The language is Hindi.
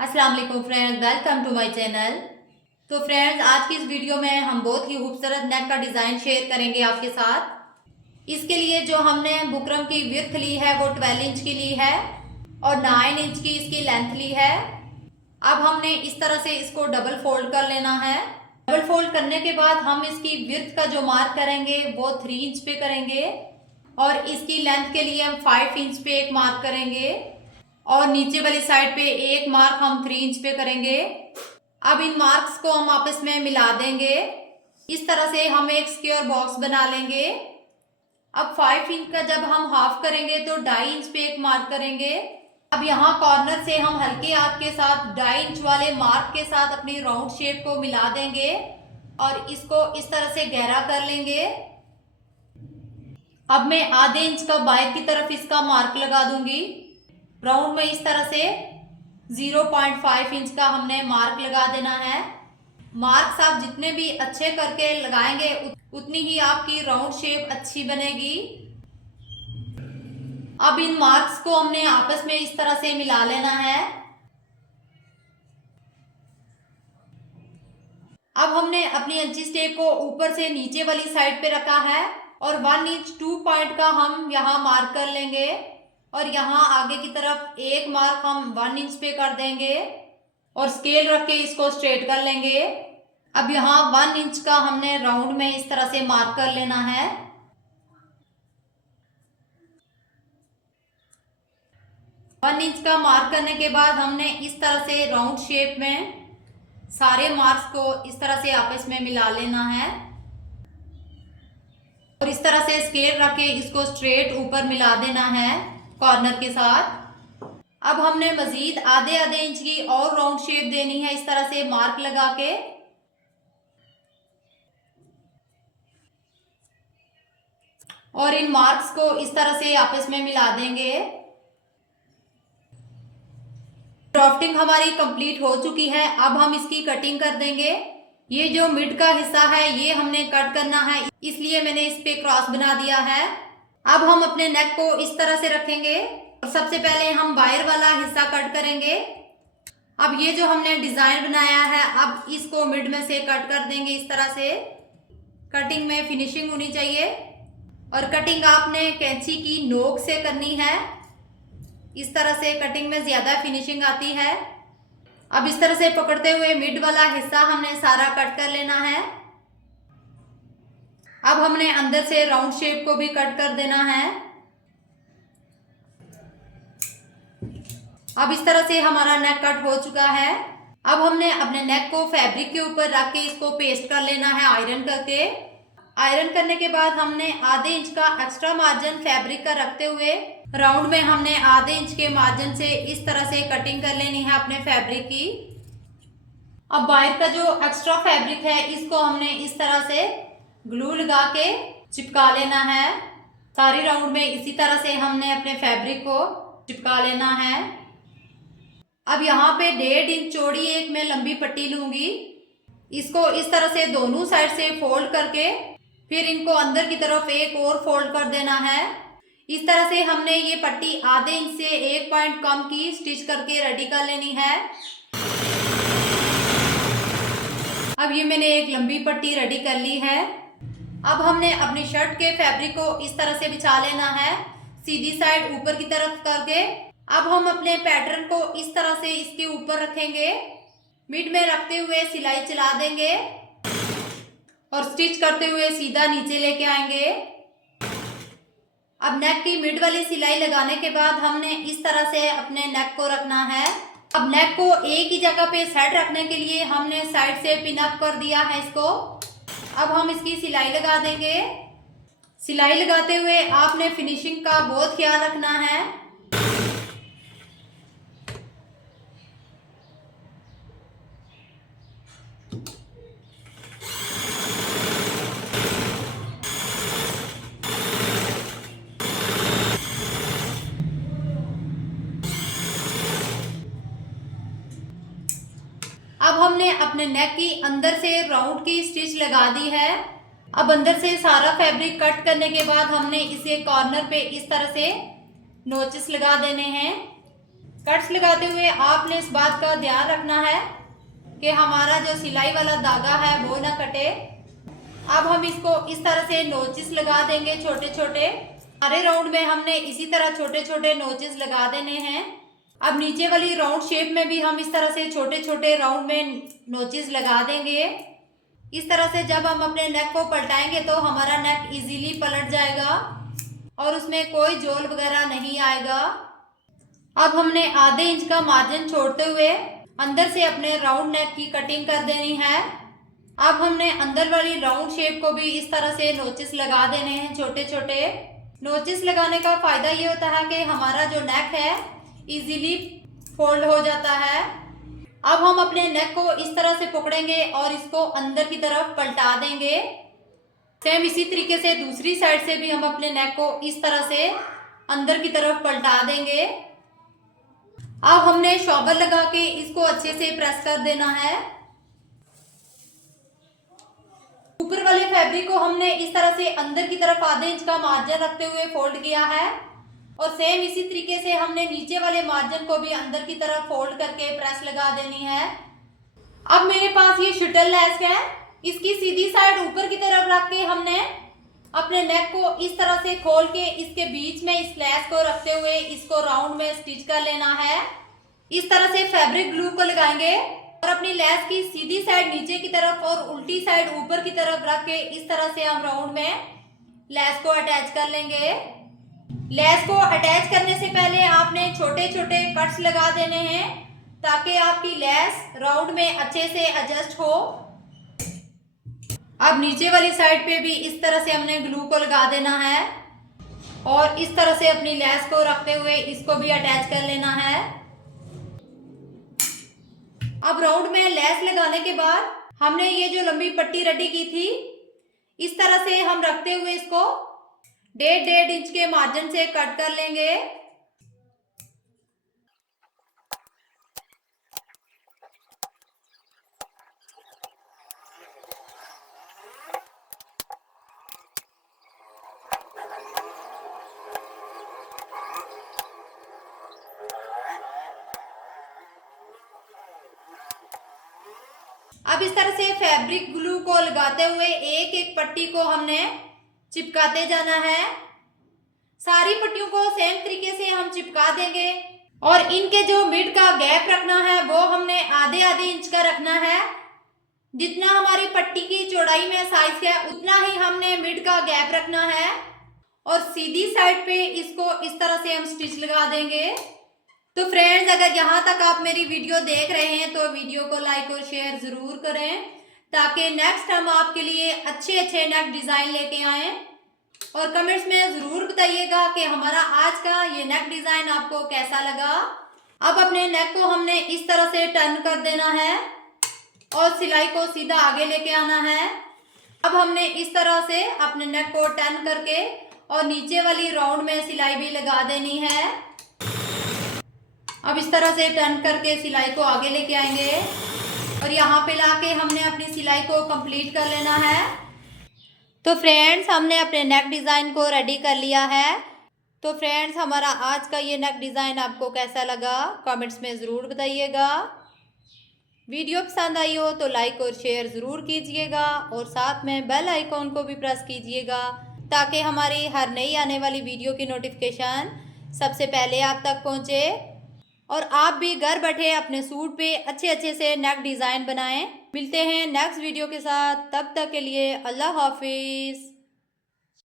अस्सलाम वालेकुम friends, welcome to my channel. तो फ्रेंड्स, आज की इस वीडियो में हम बहुत ही खूबसूरत नेक का डिज़ाइन शेयर करेंगे आपके साथ। इसके लिए जो हमने बुकरम की विड्थ ली है वो 12 इंच की ली है और 9 इंच की इसकी लेंथ ली है। अब हमने इस तरह से इसको डबल फोल्ड कर लेना है। डबल फोल्ड करने के बाद हम इसकी विड्थ का जो मार्क करेंगे वो 3 इंच पे करेंगे और इसकी लेंथ के लिए हम 5 इंच पे एक मार्क करेंगे और नीचे वाली साइड पे एक मार्क हम 3 इंच पे करेंगे। अब इन मार्क्स को हम आपस में मिला देंगे। इस तरह से हम एक स्क्वायर बॉक्स बना लेंगे। अब 5 इंच का जब हम हाफ करेंगे तो 2.5 इंच पे एक मार्क करेंगे। अब यहाँ कॉर्नर से हम हल्के हाथ के साथ 2.5 इंच वाले मार्क के साथ अपनी राउंड शेप को मिला देंगे और इसको इस तरह से गहरा कर लेंगे। अब मैं आधे इंच का बाहर की तरफ इसका मार्क लगा दूंगी। राउंड में इस तरह से 0.5 इंच का हमने मार्क लगा देना है। मार्क्स आप जितने भी अच्छे करके लगाएंगे उतनी ही आपकी राउंड शेप अच्छी बनेगी। अब इन मार्क्स को हमने आपस में इस तरह से मिला लेना है। अब हमने अपनी अंचिस टेप को ऊपर से नीचे वाली साइड पे रखा है और 1 इंच 2 पॉइंट का हम यहाँ मार्क कर लेंगे और यहाँ आगे की तरफ एक मार्क हम 1 इंच पे कर देंगे और स्केल रख के इसको स्ट्रेट कर लेंगे। अब यहाँ 1 इंच का हमने राउंड में इस तरह से मार्क कर लेना है। वन इंच का मार्क करने के बाद हमने इस तरह से राउंड शेप में सारे मार्क्स को इस तरह से आपस में मिला लेना है और इस तरह से स्केल रख के इसको स्ट्रेट ऊपर मिला देना है कॉर्नर के साथ। अब हमने मजीद आधे आधे इंच की और राउंड शेप देनी है इस तरह से मार्क लगा के। और इन मार्क्स को इस तरह से आपस में मिला देंगे। ड्राफ्टिंग हमारी कंप्लीट हो चुकी है। अब हम इसकी कटिंग कर देंगे। ये जो मिड का हिस्सा है ये हमने कट करना है, इसलिए मैंने इस पे क्रॉस बना दिया है। अब हम अपने नेक को इस तरह से रखेंगे और सबसे पहले हम बाहर वाला हिस्सा कट करेंगे। अब ये जो हमने डिजाइन बनाया है अब इसको मिड में से कट कर देंगे इस तरह से। कटिंग में फिनिशिंग होनी चाहिए और कटिंग आपने कैंची की नोक से करनी है। इस तरह से कटिंग में ज्यादा फिनिशिंग आती है। अब इस तरह से पकड़ते हुए मिड वाला हिस्सा हमने सारा कट कर लेना है। अब हमने अंदर से राउंड शेप को भी कट कर देना है। अब इस तरह से हमारा नेक कट हो चुका है। अब हमने अपने नेक को फैब्रिक के ऊपर रख के इसको पेस्ट कर लेना है आयरन करके। आयरन करने के बाद हमने आधे इंच का एक्स्ट्रा मार्जिन फैब्रिक का रखते हुए राउंड में हमने आधे इंच के मार्जिन से इस तरह से कटिंग कर लेनी है अपने फैब्रिक की। अब बाहर का जो एक्स्ट्रा फैब्रिक है इसको हमने इस तरह से ग्लू लगा के चिपका लेना है। सारी राउंड में इसी तरह से हमने अपने फैब्रिक को चिपका लेना है। अब यहाँ पे 1.5 इंच चौड़ी एक मैं लंबी पट्टी लूंगी। इसको इस तरह से दोनों साइड से फोल्ड करके फिर इनको अंदर की तरफ एक और फोल्ड कर देना है। इस तरह से हमने ये पट्टी आधे इंच से 1 पॉइंट कम की स्टिच करके रेडी कर लेनी है। अब ये मैंने एक लंबी पट्टी रेडी कर ली है। अब हमने अपनी शर्ट के फैब्रिक को इस तरह से बिछा लेना है सीधी साइड ऊपर की तरफ करके। अब हम अपने पैटर्न को इस तरह से इसके ऊपर रखेंगे। मिड में रखते हुए सिलाई चला देंगे और स्टिच करते हुए सीधा नीचे लेके आएंगे। अब नेक की मिड वाली सिलाई लगाने के बाद हमने इस तरह से अपने नेक को रखना है। अब नेक को एक ही जगह पे सेट रखने के लिए हमने साइड से पिन अप कर दिया है इसको। अब हम इसकी सिलाई लगा देंगे। सिलाई लगाते हुए आपने फिनिशिंग का बहुत ख्याल रखना है। अब हमने अपने नेक की अंदर से राउंड की स्टिच लगा दी है। अब अंदर से सारा फैब्रिक कट करने के बाद हमने इसे कॉर्नर पे इस तरह से नोचेस लगा देने हैं। कट्स लगाते हुए आपने इस बात का ध्यान रखना है कि हमारा जो सिलाई वाला धागा है वो ना कटे। अब हम इसको इस तरह से नोचिस लगा देंगे छोटे छोटे। सारे राउंड में हमने इसी तरह छोटे छोटे नोचिस लगा देने हैं। अब नीचे वाली राउंड शेप में भी हम इस तरह से छोटे छोटे राउंड में नोचिस लगा देंगे। इस तरह से जब हम अपने नेक को पलटाएंगे तो हमारा नेक इजीली पलट जाएगा और उसमें कोई जोल वगैरह नहीं आएगा। अब हमने आधे इंच का मार्जिन छोड़ते हुए अंदर से अपने राउंड नेक की कटिंग कर देनी है। अब हमने अंदर वाली राउंड शेप को भी इस तरह से नोचिस लगा देने हैं छोटे छोटे। नोचिस लगाने का फायदा ये होता है कि हमारा जो नेक है इजीली फोल्ड हो जाता है। अब हम अपने नेक को इस तरह से पकड़ेंगे और इसको अंदर की तरफ पलटा देंगे। सेम इसी तरीके से दूसरी साइड से भी हम अपने नेक को इस तरह से अंदर की तरफ पलटा देंगे। अब हमने शॉबर लगा के इसको अच्छे से प्रेस कर देना है। ऊपर वाले फैब्रिक को हमने इस तरह से अंदर की तरफ आधे इंच का मार्जिन रखते हुए फोल्ड किया है और सेम इसी तरीके से हमने नीचे वाले मार्जिन को भी अंदर की तरफ फोल्ड करके प्रेस लगा देनी है। अब मेरे पास ये शटल लेस है, इसकी सीधी साइड ऊपर की तरफ रख के हमने अपने नेक को इस तरह से खोल के इसके बीच में इस लेस को रखते हुए इसको राउंड में स्टिच कर लेना है। इस तरह से फैब्रिक ग्लू को लगाएंगे और अपनी लेस की सीधी साइड नीचे की तरफ और उल्टी साइड ऊपर की तरफ रख के इस तरह से हम राउंड में लेस को अटैच कर लेंगे। लेस को अटैच करने से पहले आपने छोटे छोटे कट्स लगा देने हैं ताकि आपकी लेस राउंड में अच्छे से एडजस्ट हो। अब नीचे वाली साइड पे भी इस तरह से हमने ग्लू को लगा देना है और इस तरह से अपनी लेस को रखते हुए इसको भी अटैच कर लेना है। अब राउंड में लेस लगाने के बाद हमने ये जो लंबी पट्टी रेडी की थी इस तरह से हम रखते हुए इसको 1.5 इंच के मार्जिन से कट कर लेंगे। अब इस तरह से फैब्रिक ग्लू को लगाते हुए एक एक पट्टी को हमने चिपकाते जाना है। सारी पट्टियों को सेम तरीके से हम चिपका देंगे और इनके जो मिड का गैप रखना है वो हमने आधे आधे इंच का रखना है। जितना हमारी पट्टी की चौड़ाई में साइज है उतना ही हमने मिड का गैप रखना है और सीधी साइड पे इसको इस तरह से हम स्टिच लगा देंगे। तो फ्रेंड्स, अगर यहाँ तक आप मेरी वीडियो देख रहे हैं तो वीडियो को लाइक और शेयर ज़रूर करें ताकि नेक्स्ट हम आपके लिए अच्छे अच्छे नेक डिज़ाइन लेके आएँ। और कमेंट्स में ज़रूर बताइएगा कि हमारा आज का ये नेक डिज़ाइन आपको कैसा लगा। अब अपने नेक को हमने इस तरह से टर्न कर देना है और सिलाई को सीधा आगे लेके आना है। अब हमने इस तरह से अपने नेक को टर्न करके और नीचे वाली राउंड में सिलाई भी लगा देनी है। अब इस तरह से टर्न करके सिलाई को आगे लेके आएंगे और यहाँ पे लाके हमने अपनी सिलाई को कंप्लीट कर लेना है। तो फ्रेंड्स, हमने अपने नेक डिज़ाइन को रेडी कर लिया है। तो फ्रेंड्स, हमारा आज का ये नेक डिज़ाइन आपको कैसा लगा कमेंट्स में ज़रूर बताइएगा। वीडियो पसंद आई हो तो लाइक और शेयर ज़रूर कीजिएगा और साथ में बेल आइकॉन को भी प्रेस कीजिएगा ताकि हमारी हर नई आने वाली वीडियो की नोटिफिकेशन सबसे पहले आप तक पहुँचे और आप भी घर बैठे अपने सूट पे अच्छे अच्छे से नेक डिज़ाइन बनाएं। मिलते हैं नेक्स्ट वीडियो के साथ, तब तक के लिए अल्लाह हाफिज़।